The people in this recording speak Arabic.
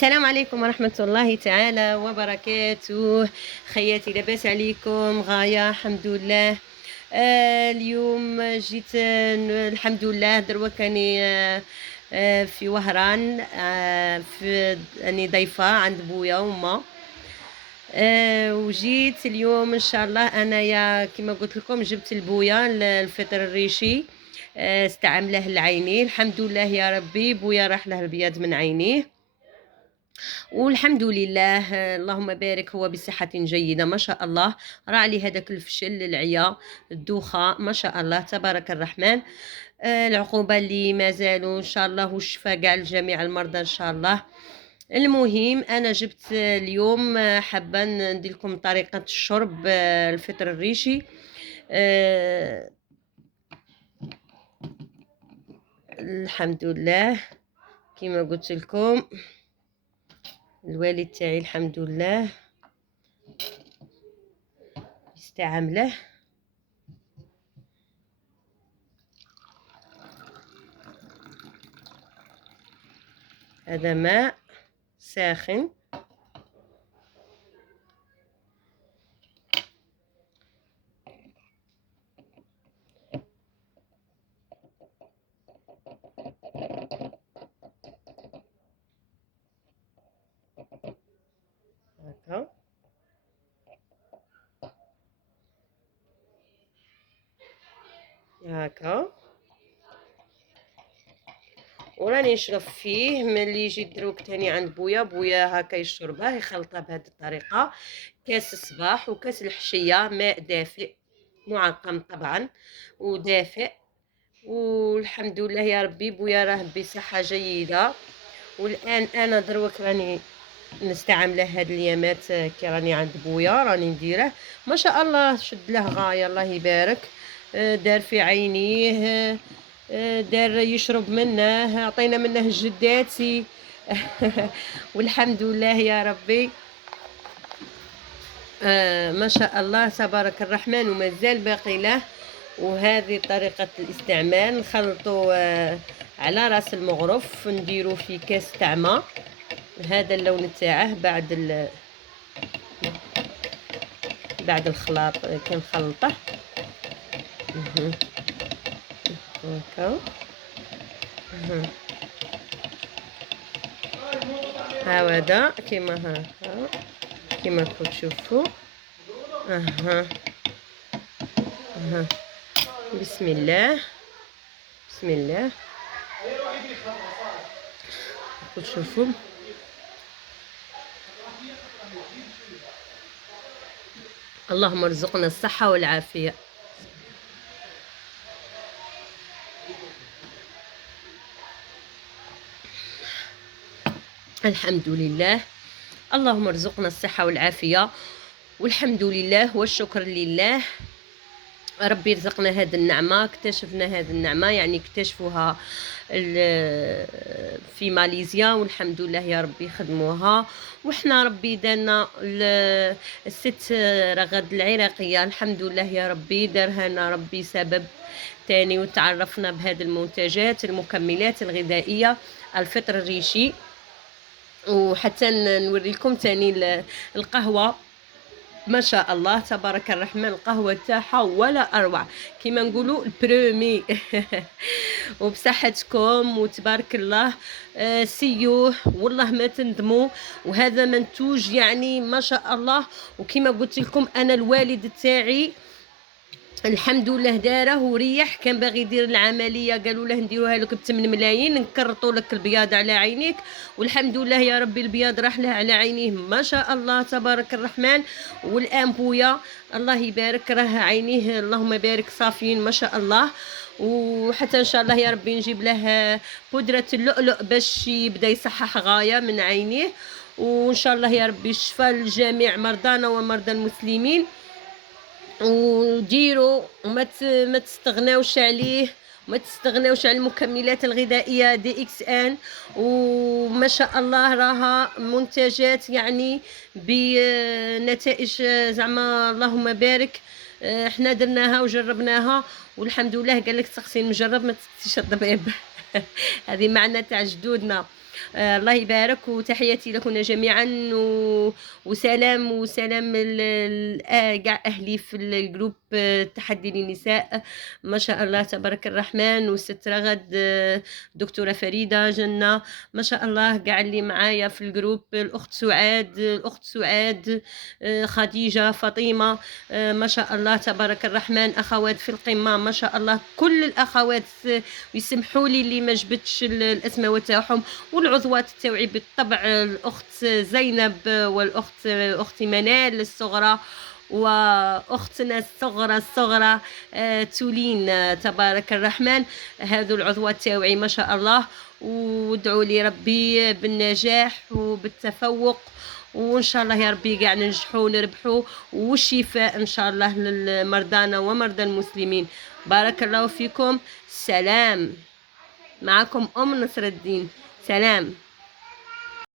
السلام عليكم ورحمة الله تعالى وبركاته. خياتي لاباس عليكم؟ غاية الحمد لله. اليوم جيت الحمد لله دروا كاني في وهران، في راني ضيفة عند بويا وما. وجيت اليوم ان شاء الله انايا كما قلت لكم جبت البويا الفطر الريشي. استعمله لعينيه الحمد لله يا ربي. بويا راح له البياض من عينيه والحمد لله. اللهم بارك، هو بصحة جيدة ما شاء الله. راه عليه هذاك الفشل العيا الدوخة ما شاء الله تبارك الرحمن. العقوبة اللي ما زالوا إن شاء الله والشفاء كاع لجميع المرضى إن شاء الله. المهم أنا جبت اليوم حابة ندير لكم طريقة الشرب الفطر الريشي. الحمد لله كما قلت لكم الوالد تاعي الحمد لله يستعمله. هذا ماء ساخن هكا. هكا وراني نشرب فيه. ملي يجي الدروك تاني عند بويا هكا يشربه يخلطه بهذه الطريقه. كاس الصباح وكاس الحشيه ماء دافئ معقم طبعا ودافئ. والحمد لله يا ربي بويا راه بصحه جيده. والان انا دروك راني نستعمله هاد اليامات كي راني عند بويا راني نديره ما شاء الله. شد له غايه الله يبارك. دار في عينيه، دار يشرب منه، عطينا منه جداتي والحمد لله يا ربي. ما شاء الله تبارك الرحمن ومازال باقي له. وهذه طريقة الاستعمال. نخلطوا على راس المغرف نديرو في كاس تاع ماء. هذا اللون تاعه بعد الخلاط كنخلطه هكا. هذا كما راكم تشوفوا. اها بسم الله بسم الله. تشوفوا اللهم ارزقنا الصحة والعافية. الحمد لله. اللهم ارزقنا الصحة والعافية والحمد لله والشكر لله. ربي رزقنا هذه النعمة، اكتشفنا هذه النعمة يعني اكتشفوها في ماليزيا والحمد لله يا ربي خدموها. وحنا ربي دانا الست رغد العراقية الحمد لله يا ربي دارها لنا ربي سبب تاني وتعرفنا بهذه المنتجات المكملات الغذائية الفطر الريشي. وحتى نوري لكم تاني القهوة ما شاء الله تبارك الرحمن. القهوه تاعها ولا اروع كيما نقولوا البرومي وبصحتكم وتبارك الله. سيوه والله ما تندموا. وهذا منتوج يعني ما شاء الله. وكيما قلت لكم انا الوالد تاعي الحمد لله داره وريح. كان باغي يدير العمليه قالوا له نديروها لك ب8 ملايين نكرطوا لك البياض على عينيك. والحمد لله يا ربي البياض راح له على عينيه ما شاء الله تبارك الرحمن. والان بويا الله يبارك راه عينيه اللهم بارك صافيين ما شاء الله. وحتى ان شاء الله يا ربي نجيب له بودره اللؤلؤ باش يبدا يصحح غايه من عينيه. وان شاء الله يا ربي الشفاء لجميع مرضانا ومرضى المسلمين. وديروا ما تستغناوش عليه وما تستغناوش على المكملات الغذائيه دي اكس ان. وما شاء الله راها منتجات يعني بنتائج زعما اللهم بارك. احنا درناها وجربناها والحمد لله. قال لك تسقسي المجرب ما تسقسيش الطبيب هذه معنى تاع جدودنا. الله يبارك، وتحياتي لكم جميعًا، وسلام كاع أهلي في الجروب التحدي للنساء، ما شاء الله تبارك الرحمن، والست رغد، دكتورة فريدة، جنة، ما شاء الله كاع اللي معايا في الجروب، الأخت سعاد، خديجة، فاطمة، ما شاء الله تبارك الرحمن، أخوات في القمة ما شاء الله، كل الأخوات، ويسمحوا لي اللي ما جبتش الأسماوات تاعهم، والعضوات تاوعي بالطبع، الأخت زينب، والأخت أختي منال الصغرى، وأختنا الصغرى تولين، تبارك الرحمن، هذو العضوات تاوعي ما شاء الله، وادعوا لي ربي بالنجاح وبالتفوق، وان شاء الله يا ربي قاع ننجحوا ونربحوا، والشفاء ان شاء الله لمرضانا ومرضى المسلمين. بارك الله فيكم. سلام. معكم نصر الدين. سلام.